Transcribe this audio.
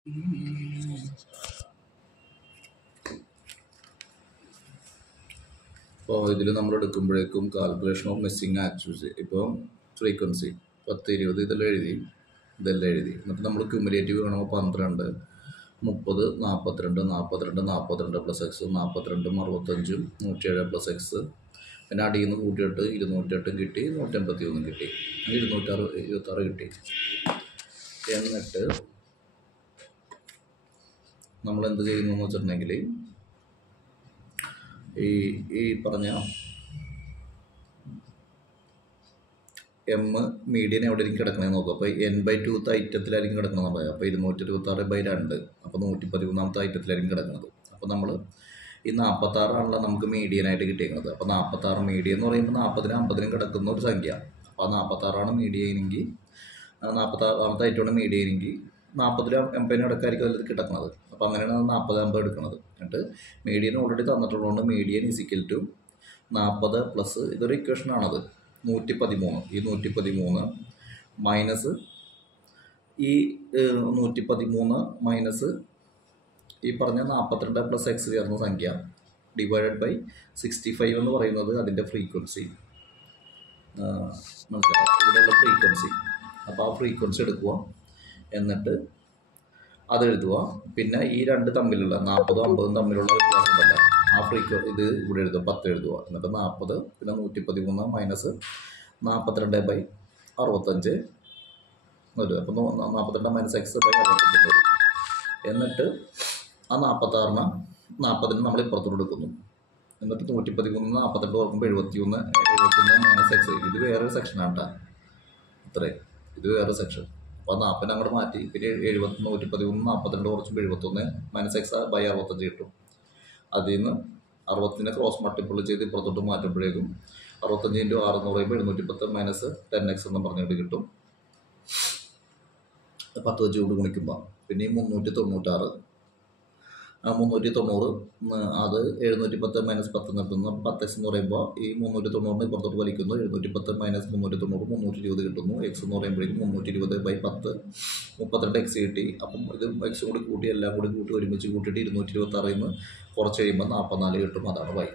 അപ്പോൾ ഇതിൽ നമ്മൾ എടുക്കുമ്പോഴേക്കും കാൽക്കുലേഷൻ ഓഫ് മിസ്സിങ് ആക്ച്വൽസ് ഇപ്പോൾ ഫ്രീക്വൻസി 10 20 ഇതെല്ലാം എഴുതി എന്നിട്ട് നമ്മൾ ക്യുമുലേറ്റീവ് വേണമെങ്കിൽ 12 30 42 പ്ലസ് എക്സ് 42 65 107 പ്ലസ് എക്സ് പിന്നെ അടിയിൽ നിന്ന് കൂട്ടിയിട്ട് 208 കിട്ടി 181 കിട്ടി 226 കിട്ടി. എന്നിട്ട് നമ്മൾ എന്ത് ചെയ്യുന്നു എന്ന് വെച്ചിട്ടുണ്ടെങ്കിൽ ഈ പറഞ്ഞ എം മീഡിയൻ എവിടെയായിരിക്കും കിടക്കണമെന്ന് നോക്കുക. അപ്പോൾ n/2 ഐറ്റത്തിലായിരിക്കും കിടക്കണമെന്ന് പറയാം. അപ്പോൾ 226/2 അപ്പോൾ 113ാമത്തെ ഐറ്റത്തിലായിരിക്കും കിടക്കുന്നത്. അപ്പോൾ നമ്മൾ ഈ 46ആണല്ലോ നമുക്ക് മീഡിയനായിട്ട് കിട്ടിയിരിക്കുന്നത്. അപ്പോൾ 46 മീഡിയൻ എന്ന് പറയുമ്പോൾ 40നും 50നും കിടക്കുന്ന ഒരു സംഖ്യ. അപ്പോൾ 46ആണ് മീഡിയനെങ്കിൽ 46ാമത്തെ ഐറ്റമാണ് മീഡിയനെങ്കിൽ 40നും 80നും ഇടയ്ക്കായിരിക്കും അതിൽ കിടക്കുന്നത്. അപ്പോൾ അങ്ങനെയാണ് 40 എടുക്കുന്നത്. എന്നിട്ട് മീഡിയൻ ഓൾറെഡി തന്നിട്ടുള്ളതുകൊണ്ട് മീഡിയൻ ഈസിക്കൽ ടു 40 പ്ലസ് ഇതൊരു ഇക്വേഷനാണത് 113. ഈ 113 മൈനസ് ഈ 113 മൈനസ് ഈ പറഞ്ഞ 42 പ്ലസ് എക്സ് ചേർന്ന സംഖ്യ ഡിവൈഡഡ് ബൈ 65 എന്ന് പറയുന്നത് അതിൻ്റെ ഫ്രീക്വൻസി മനസ്സിലാക്കാം. ഇവിടെയുള്ള ഫ്രീക്വൻസി. അപ്പോൾ ആ ഫ്രീക്വൻസി എടുക്കുക, എന്നിട്ട് അത് എഴുതുക. പിന്നെ ഈ രണ്ട് തമ്മിലുള്ള 40ഉം 50ഉം തമ്മിലുള്ള വ്യത്യാസം ഉണ്ടല്ലോ, ആ ഇത് ഇവിടെ എഴുതുക, 10 എഴുതുക. എന്നിട്ട് 40 പിന്നെ 113 മൈനസ് 42/65 വരും. അപ്പോൾ 42 മൈനസ് എക്സ് ബൈ 65 വരും. എന്നിട്ട് ആ 40ന് നമ്മൾ ഇപ്പുറത്തോട്ട് എടുക്കുന്നു. എന്നിട്ട് 113 42 ഓർക്കുമ്പോൾ 71 മൈനസ് എക്സ്. ഇത് വേറൊരു സെക്ഷനാണ് കേട്ടോ, ഇത്രയും ഇത് വേറൊരു സെക്ഷൻ. അപ്പോൾ 40 അങ്ങോട്ട് മാറ്റി പിന്നെ 113 42 കുറച്ചുമ്പോൾ 71 മൈനസ് എക്സ് ബൈ 65 കിട്ടും. അതിൽ നിന്ന് 60നെ ക്രോസ് മൾട്ടിപ്പിൾ ചെയ്ത് ഇപ്പുറത്തോട്ട് മാറ്റുമ്പോഴേക്കും 65 × 6 എന്ന് പറയുമ്പോൾ 710 മൈനസ് 10x എന്ന് പറഞ്ഞിട്ട് കിട്ടും. 10 വെച്ച് കൊണ്ട് ഗുണിക്കുമ്പോൾ പിന്നെ ഈ 390 അത് 710 മൈനസ് 10 നിർത്തുന്നു. 10x എന്ന് പറയുമ്പോൾ ഈ 390 ഇപ്പുറത്തോട്ട് വലിക്കുന്നു. 710 മൈനസ് 390 320 കിട്ടുന്നു. എക്സ് എന്ന് പറയുമ്പോഴേക്കും 320/10 32x കിട്ടി. അപ്പം ഇത് എക്സ് കൂടി കൂട്ടി എല്ലാം കൂടി കൂട്ടി ഒരുമിച്ച് കൂട്ടിയിട്ട് 226 കുറച്ച് കഴിയുമ്പോൾ 44 കിട്ടും. അതാണ് y.